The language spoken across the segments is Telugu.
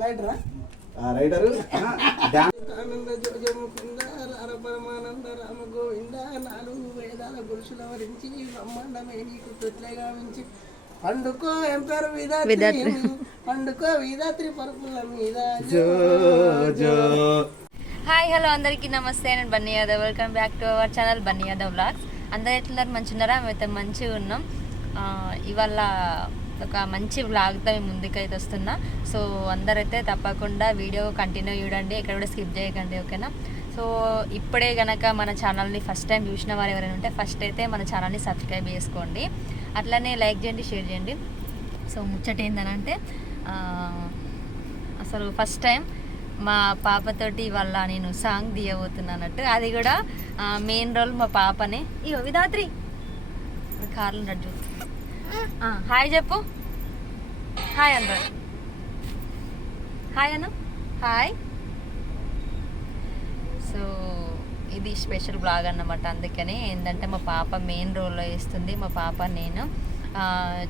రైడరా పరమానంద రామ గోవింద నాలుగు వేదాల వరించి బ్రహ్మాండమే నీకు పండుకో ఎంపేరు విధాత్రి. పండుకో విధాత్రి పరుపుల మీద జో. హాయ్ హలో అందరికీ నమస్తే నేను Bunny Yadav. Welcome back to our channel Bunny Yadav vlogs. అందరు ఎట్లున్నారు? మంచిగున్నారా? మేమైతే మంచిగా ఉన్నాం ఇవాళ ఒక మంచి వ్లాగ్తో మేము ముందుకైతే వస్తున్నా సో అందరైతే తప్పకుండా వీడియో కంటిన్యూ చూడండి. ఎక్కడ కూడా స్కిప్ చేయకండి ఓకేనా సో ఇప్పుడే కనుక మన ఛానల్ని ఫస్ట్ టైం చూసిన వారు ఎవరైనా ఉంటే ఫస్ట్ అయితే మన ఛానల్ని సబ్స్క్రైబ్ చేసుకోండి. అట్లనే లైక్ చేయండి షేర్ చేయండి. సో ముచ్చట ఏంటనంటే అసలు ఫస్ట్ టైం మా పాపతోటి వాళ్ళ నేను సాంగ్ తీయబోతున్నానట్టు అది కూడా మెయిన్ రోల్ మా పాపనే. ఇగో విధాత్రి. కార్లు నడ్డు హాయ్ చెప్పు. హాయ్ అందరు హాయ్ అను హాయ్. సో ఇది స్పెషల్ బ్లాగ్ అన్నమాట అందుకని ఏంటంటే మా పాప మెయిన్ రోల్లో వేస్తుంది మా పాప నేను.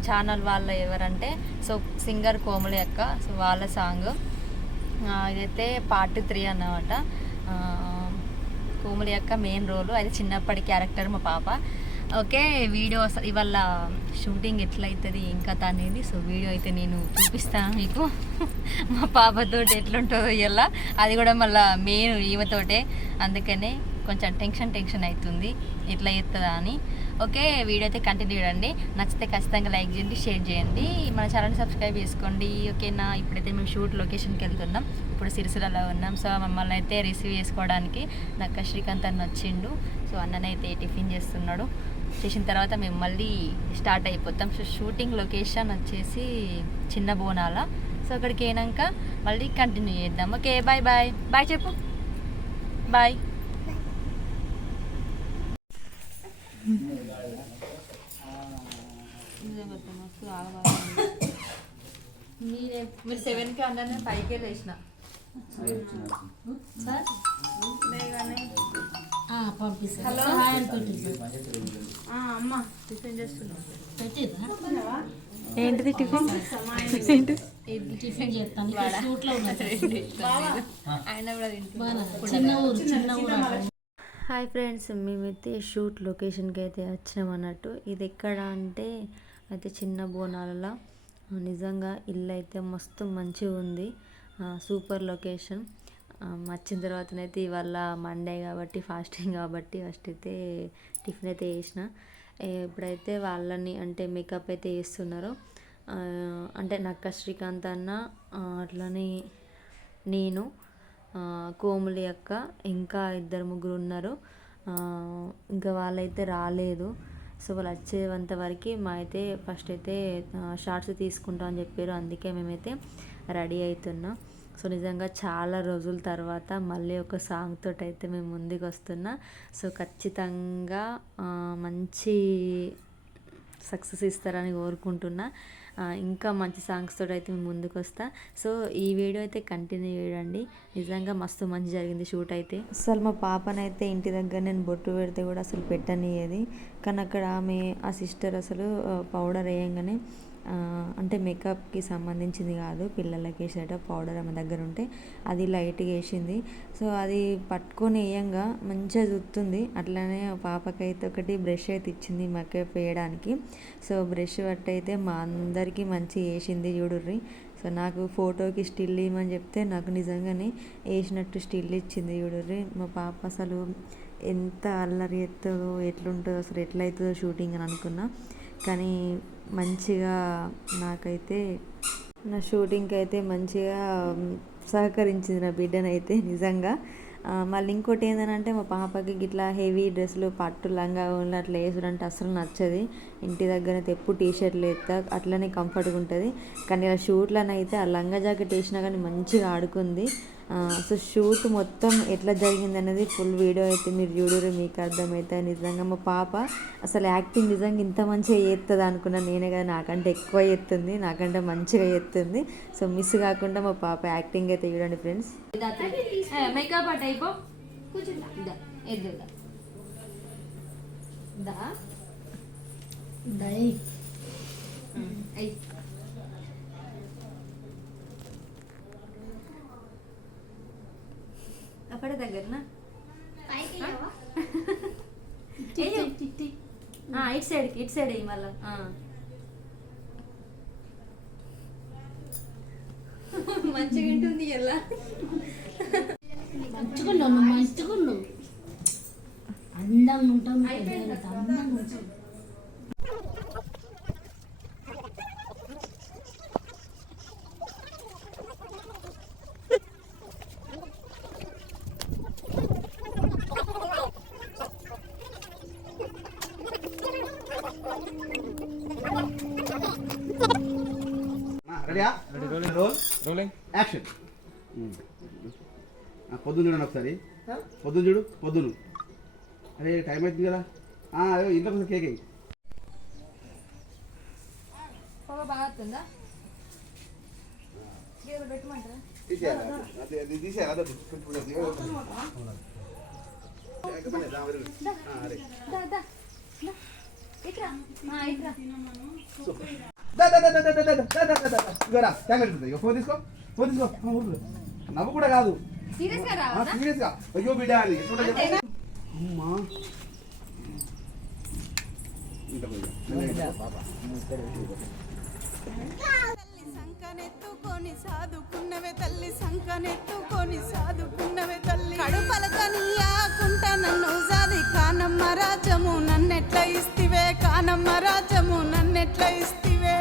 ఛానల్ వాళ్ళ ఎవరంటే సో సింగర్ కోమలి అక్క సో వాళ్ళ సాంగ్. ఇదైతే పార్ట్ త్రీ అన్నమాట. కోమలి యొక్క మెయిన్ రోలు. అది చిన్నప్పటి క్యారెక్టర్ మా పాప. ఓకే వీడియో అసలు ఇవాళ షూటింగ్ ఎట్లయితుంది ఏం కథ అనేది. సో వీడియో అయితే నేను చూపిస్తాను మీకు. మా పాపతో ఎట్లుంటుందో ఇలా అది కూడా మళ్ళీ మెయిన్ ఈమెతోటే అందుకనే కొంచెం టెన్షన్ టెన్షన్ అవుతుంది ఎట్లా చేస్తుందా అని. ఓకే వీడియో అయితే కంటిన్యూ చేయండి. నచ్చితే ఖచ్చితంగా లైక్ చేయండి షేర్ చేయండి. మన ఛానల్ని సబ్స్క్రైబ్ చేసుకోండి. ఓకేనా? ఇప్పుడైతే మేము షూట్ లొకేషన్కి వెళ్తున్నాం. ఇప్పుడు సిరిసిలలో ఉన్నాం. సో మమ్మల్ని అయితే రిసీవ్ చేసుకోవడానికి నాకు శ్రీకాంత్ అన్న వచ్చిండు. సో అన్ననైతే టిఫిన్ చేస్తున్నాడు. చేసిన తర్వాత మేము మళ్ళీ స్టార్ట్ అయిపోతాం. సో షూటింగ్ లొకేషన్ వచ్చేసి చిన్న బోనాల. సో అక్కడికి అయినాక మళ్ళీ కంటిన్యూ చేద్దాం. Okay bye bye. బాయ్ చెప్పు. బాయ్. మీరు సెవెన్కి అన్న ఫైవ్కే లేచిన. హలో. అమ్మ టిఫిన్ చేస్తున్నాం. ఏంటిది టిఫిన్? ఏంటి? టిఫిన్ చేస్తాను? ఇక్కడ సూట్లో ఉన్నది ఆయన కూడా తింటున్నాడు. చిన్న ఊరు చిన్న ఊరు అక్కడ. హాయ్ ఫ్రెండ్స్ మేమైతే షూట్ లొకేషన్కి అయితే వచ్చినాం అన్నట్టు. ఇది ఎక్కడ అంటే అయితే చిన్న బోనాలలో. నిజంగా ఇల్లు అయితే మస్తు మంచిగా ఉంది. Super location. వచ్చిన తర్వాతనైతే ఇవాళ మండే కాబట్టి ఫాస్టింగ్ కాబట్టి ఫస్ట్ అయితే టిఫిన్ అయితే చేసిన. ఎప్పుడైతే ఇప్పుడైతే వాళ్ళని అంటే మేకప్ అయితే వేస్తున్నారో అంటే నక్క శ్రీకాంత్ అన్న అట్లనే నేను కోములి కోమలి అక్క ఇంకా ఇద్దరు ముగ్గురు ఉన్నారు. ఇంకా వాళ్ళైతే రాలేదు. సో వాళ్ళు వచ్చేంత వరకు మా అయితే ఫస్ట్ అయితే షార్ట్స్ తీసుకుంటాం అని చెప్పారు. అందుకే మేమైతే రెడీ అవుతున్నాం సో నిజంగా చాలా రోజుల తర్వాత మళ్ళీ ఒక సాంగ్ తోటి అయితే మేము ముందుకు వస్తున్నా సో ఖచ్చితంగా మంచి సక్సెస్ ఇస్తారని కోరుకుంటున్నా. ఇంకా మంచి సాంగ్స్ తోటి అయితే మేము ముందుకు వస్తా సో ఈ వీడియో అయితే కంటిన్యూ చేయండి. నిజంగా మస్తు మంచి జరిగింది షూట్ అయితే. అసలు మా పాపనైతే ఇంటి దగ్గర నేను బొట్టు పెడితే కూడా అసలు పెట్టనియ్యేది కానీ అక్కడ ఆమె ఆ సిస్టర్ అసలు పౌడర్ వేయంగానే అంటే మేకప్కి సంబంధించింది కాదు పిల్లలకి వేసేట పౌడర్ ఆమె దగ్గర ఉంటే అది లైట్గా వేసింది. సో అది పట్టుకొని వేయంగా మంచిగా జుత్తుంది అట్లానే పాపకైతే ఒకటి బ్రష్ అయితే ఇచ్చింది మేకప్ వేయడానికి. సో బ్రష్ పట్టి అయితే మా అందరికీ మంచి వేసింది చూడుర్రి. సో నాకు ఫోటోకి స్టిల్ ఇవ్వమని చెప్తే నాకు నిజంగానే వేసినట్టు స్టిల్ ఇచ్చింది చూడుర్రి. మా పాప అసలు ఎంత అల్లరి ఎత్తుందో ఎట్లుంటుందో అసలు ఎట్లయితుందో షూటింగ్ అని అనుకున్నా. కానీ మంచిగా నాకైతే నా షూటింగ్కి అయితే మంచిగా సహకరించింది నా బిడ్డనైతే నిజంగా. మళ్ళీ ఇంకోటి ఏంటంటే మా పాపకి గిట్లా హెవీ డ్రెస్సులు పట్టు లంగా అట్లా వేసుడంటే అసలు నచ్చది. ఇంటి దగ్గర అయితే ఎప్పుడు టీ షర్ట్లు వేస్తా అట్లనే కంఫర్ట్గా ఉంటుంది. కానీ ఇలా షూట్లోనైతే ఆ లంగా జాకెట్ వేసినా కానీ మంచిగా ఆడుకుంది. సో షూట్ మొత్తం ఎట్లా జరిగింది అనేది ఫుల్ వీడియో అయితే మీరు చూడరు మీకు అర్థమవుతుంది నిజంగా. మా పాప అసలు యాక్టింగ్ నిజంగా ఇంత మంచిగా చేస్తుంది అనుకున్నా నేనే కదా నాకంటే ఎక్కువ చేస్తుంది నాకంటే మంచిగా చేస్తుంది. సో మిస్ కాకుండా మా పాప యాక్టింగ్ అయితే చూడండి ఫ్రెండ్స్ మేకప్ అట్ అయిపో. దా అక్కడ దగ్గర ఇటు సైడ్ ఇటు సైడ్ మళ్ళా. మంచిగా ఉంటుంది ఎలా? మంచిగా మంచిగా అందంగా ఉంటాం అందంగా ఉంటాం రెడీయా రోల్ రోలింగ్ యాక్షన్ పొద్దున్న చూడండి ఒకసారి. పొద్దున్న చూడు పొద్దును అరే టైం అవుతుంది కదా. ఇంట్లో కొంచెం కేక్ తీసేయాలి నవ్వు కూడా కాదు సీరియస్గా అయ్యో బిడ్డ అని సంకనెత్తుకొని సాదుకున్నవే తల్లి సంకనెత్తుకొని తల్లి నన్ను సాది కానమ్మ రాజము నన్నెట్ల ఇస్తివే కానమ్మ రాజము నన్నెట్ల ఇస్తే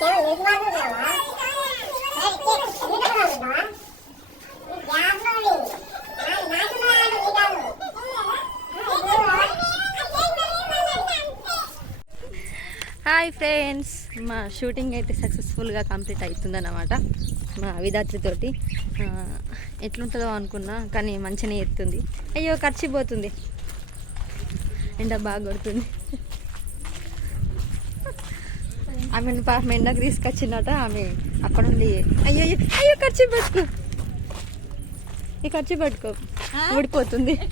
హాయ్ ఫ్రెండ్స్. మా షూటింగ్ అయితే సక్సెస్ఫుల్గా కంప్లీట్ అవుతుందన్నమాట. మా విధాత్రితోటి ఎట్లుంటుందో అనుకున్నా కానీ మంచిగానే ఎత్తుంది. అయ్యో ఖర్చిపోతుంది ఎండ బాగా కొడుతుంది. ఆమెను పాపం ఎండకు తీసుకొచ్చిందట ఆమె అక్కడ ఉంది అయ్యో అయ్యో ఖర్చు పట్టుకో. ఈ ఖర్చు పట్టుకో. ఊడిపోతుంది.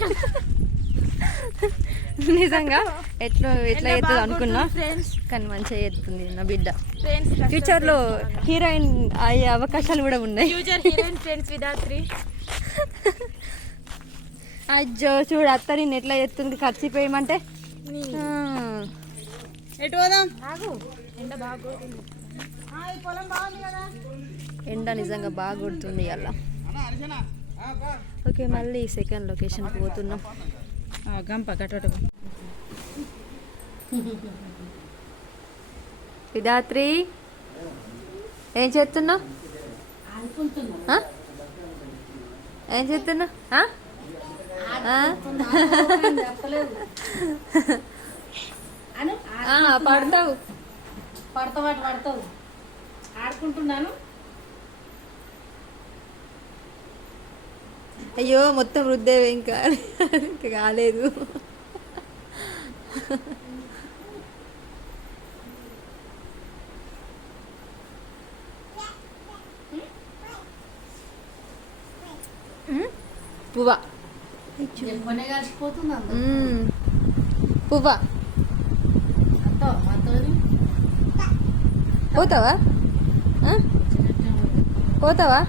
నిజంగా ఎట్లా ఎట్లా ఎత్తుంది అనుకున్నా. కానీ మంచిగా ఎత్తుంది నా బిడ్డ. ఫ్యూచర్లో హీరోయిన్ అయ్యే అవకాశాలు కూడా ఉన్నాయి. అజ్జో చూడు అత్త నేను ఎట్లా ఎత్తుంది ఖర్చు పోయమంటే ఆ. ఎటు పోదాం? ఎండ బాగా కొడుతుంది. ఎండ నిజంగా బాగా కొడుతుంది అలా ఓకే మళ్ళీ సెకండ్ లొకేషన్కి పోతున్నాం. గంప కట్టట విధాత్రి ఏం చేస్తున్నావు? ఏం చేస్తున్నావు ఆ? ఆ? చెప్పలేదు అను ఆ, పడతావు. పడతావు అటు పడతావు? ఆడుకుంటున్నాను. అయ్యో మొత్తం రుద్దేవి ఇంకా. ఇంకా కాలేదు. పువ్వా. పువ్వా. పోతావా? పోతావా?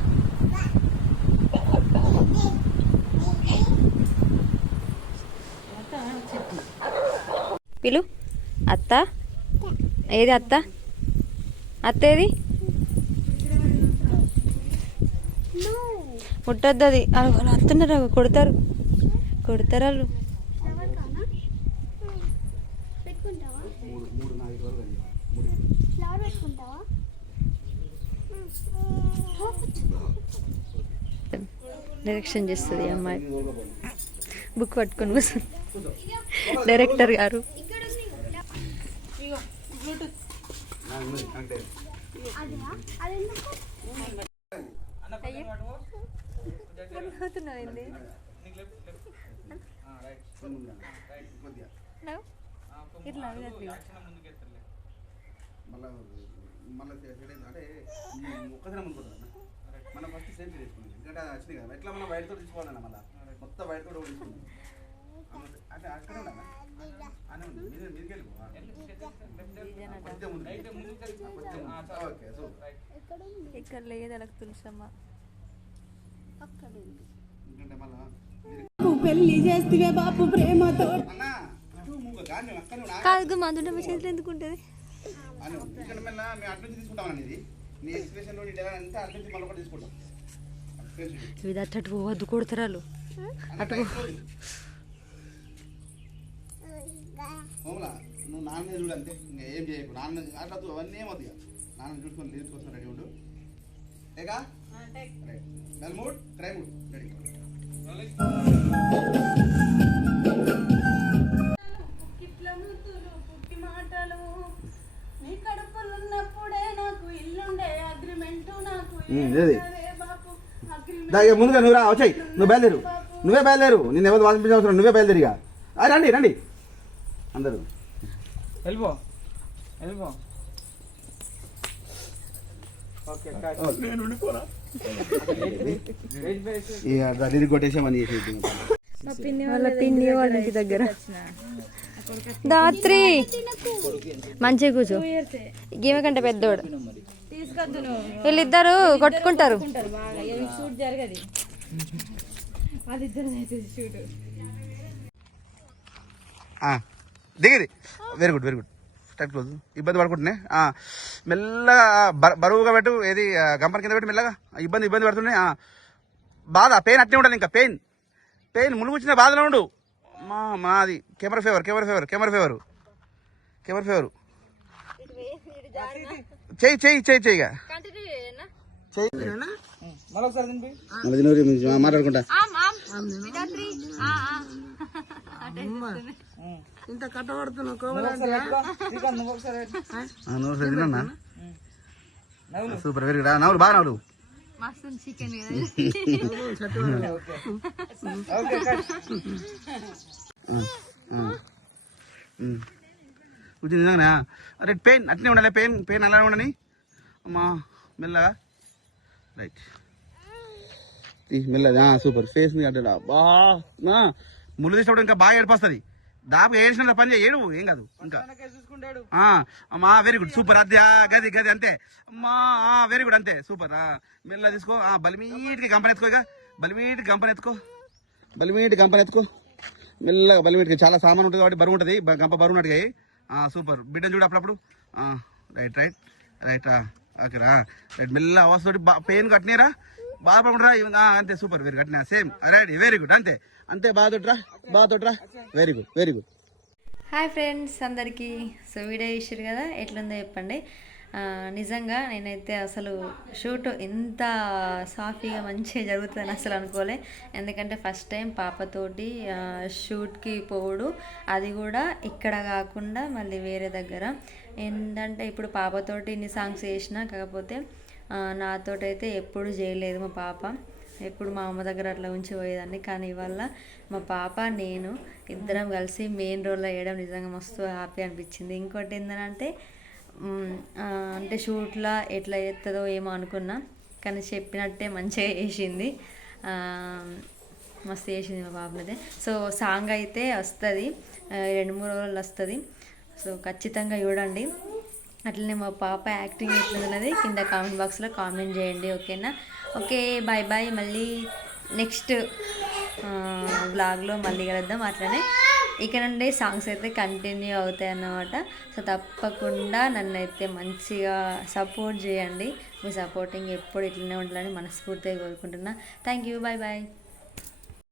పిలు. అత్త? ఏది అత్త? అత్త ఏది? ముట్టద్దు అది వాళ్ళు కొడతారు. కొడతారు వాళ్ళు. డైరెక్షన్ చేస్తుంది అమ్మాయి. బుక్ పట్టుకొని కూర్చొని డైరెక్టర్ గారు. మళ్ళా మళ్ళీ అంటే ఒక్కసారి మనం ఫస్ట్ సేఫ్టీ చేసుకున్నాం ఎందుకంటే అది వచ్చింది కదా ఎట్లా మనం బయట తోటి తీసుకోవాలన్న మళ్ళీ? మొత్తం బయట తోటి అంటే అక్కడ అని ఉంది? మీరు మీదకి వెళ్ళిపో ఇక్కడ లేదు అలా తులసమ్మ. అక్కడ ఉంది. ఎందుకంటే మళ్ళా పెళ్ళి చేస్తే బాపు ప్రేమతో. అన్న ఇటు మూగ గాని అక్కడ ఉన్నా కాదు మందుంటే మీ చేతిలో ఎందుకు ఉంటుంది? తీసుకుంటాం నీ ఎక్స్ప్రెషన్ అంతా నుంచి మళ్ళీ ఒకటి తీసుకుంటాం. ఇది అట్టటు పోవద్దు కొడతారాలు. కోమలా నువ్వు నాన్న చూడు అంతే. ఇంకా ఏం చేయకు. నాన్న అట్లా అవన్నీ ఏం వద్దు ఇక. నాన్న చూసుకొని లేచుకొస్తాను రెడీ ఉండు. ఏగా right well mood try mood ready మాటలు. నీ కడుపులున్నప్పుడే నాకు ఇల్లుండే అగ్రిమెంట్ నాకు ఉమ్, ఏది? ఏమన్నావే బాపు అగ్రిమెంట్ దా ఇక ముందుగా నువ్వు రా వచ్చాయి. నువ్వు బయలుదేరు. నువ్వే బయలుదేరు. నేను ఎవరు వాదించే అవసరం నువ్వే బయలుదేరు ఇక రండి రండి. అందరూ. వెళ్ళిపో. వెళ్ళిపో. ఓకే ఇక లిరి కొట్టేసామని చేసి వాళ్ళ పిన్ని వాళ్ళ ఇంటి దగ్గర. దాత్రి! మంచిగా కూర్చో. గీమె కంటే పెద్దోడు. వీళ్ళిద్దరు కొట్టుకుంటారు. దిగది very good very good tight close ఇబ్బంది పడుకుంటున్నాయి. ఆ, మెల్లగా బరువుగా పెట్టు ఏది గంపన కింద పెట్టు మెల్లగా. ఇబ్బంది ఇబ్బంది పడుతున్నాయి. ఆ. బాధ పెయిన్ అట్నే ఉండాలి ఇంకా పెయిన్ పెయిన్ ములుగు వచ్చిన బాధలో ఉండు. మా మాది. Camera favour camera favour camera favour camera favour చెయ్యి చెయ్యి చెయ్యి తినిపి. మాట్లాడుకుంటా. ఇంత కట్టబడుతున్నావు. Super very good. నవ్వులు బాగా నవ్వులు. ఓకే నిజంగానే? అరే పెయిన్ అట్నే ఉండాలి పెయిన్ పెయిన్ అలానే ఉండని అమ్మా మెల్లగా. రైట్ మెల్లగా సూపర్. ఫేస్ అంటే బా ముళ్ళు తీసినప్పుడు ఇంకా బాగా ఏడిపోస్తుంది. దాపు ఏడిసిన పని చేయి ఏడు ఏం కాదు ఇంకా. అమ్మా వెరీ గుడ్ సూపర్ అదే గది గది అంతే. అమ్మా వెరీ గుడ్ అంతే. సూపర్ మెల్ల తీసుకో. బలిమీటికి గంపన ఎత్తుకో ఇక. బలిమీటికి గంపన ఎత్తుకో. బలిమీటి గంపన ఎత్తుకో. మెల్లగా బలిమీటికి చాలా సామాన్ ఉంటుంది కాబట్టి బరువు ఉంటుంది. గంప బరువు ఉన్నట్టుగా సూపర్. బిడ్డలు చూడు అప్పుడప్పుడు. Right right. రైట్ ఆ, ఓకే రా రైట్. మెల్ల అవసరం పెయిన్ కట్టినరా బాధపడరా అంతే సూపర్. వెరీ కట్టినా. సేమ్. Right very good. అంతే. అంతే బాగా తొట్రా. బాగా తొట్రా. Very good very good. Hi friends అందరికీ. సో వీడియో చూసారు కదా? ఎట్లుందో చెప్పండి. నిజంగా నేనైతే అసలు షూట్ ఇంత సాఫీగా మంచిగా జరుగుతుందని అసలు అనుకోలే. ఎందుకంటే ఫస్ట్ టైం పాపతోటి షూట్కి పోవుడు. అది కూడా ఇక్కడ కాకుండా మళ్ళీ వేరే దగ్గర. ఏంటంటే ఇప్పుడు పాపతోటి ఇన్ని సాంగ్స్ వేసినా కాకపోతే నాతోటైతే ఎప్పుడు చేయలేదు మా పాప. ఎప్పుడు మా అమ్మ దగ్గర అట్లా ఉంచి పోయేదాన్ని. కానీ ఇవాళ మా పాప నేను ఇద్దరం కలిసి మెయిన్ రోల్లో వేయడం నిజంగా మస్తు హ్యాపీ అనిపించింది. ఇంకోటి ఏంటంటే అంటే షూట్లో ఎట్లా చేస్తుందో ఏమో అనుకున్నా కానీ చెప్పినట్టే మంచిగా వేసింది మస్తు చేసింది మా పాపనైతే సో సాంగ్ అయితే వస్తుంది. రెండు మూడు రోజులు వస్తుంది. సో ఖచ్చితంగా చూడండి. అట్లనే మా పాప యాక్టింగ్ ఎట్లున్నది కింద కామెంట్ బాక్స్లో కామెంట్ చేయండి ఓకేనా? ఓకే బాయ్ బాయ్ మళ్ళీ నెక్స్ట్ బ్లాగ్లో మళ్ళీ కలుద్దాం. అట్లనే. ఇక నుండి సాంగ్స్ అయితే కంటిన్యూ అవుతాయి అన్నమాట. సో తప్పకుండా నన్ను అయితే మంచిగా సపోర్ట్ చేయండి. మీ సపోర్టింగ్ ఎప్పుడు ఇట్లనే ఉండాలని మనస్ఫూర్తిగా కోరుకుంటున్నా. Thank you. Bye bye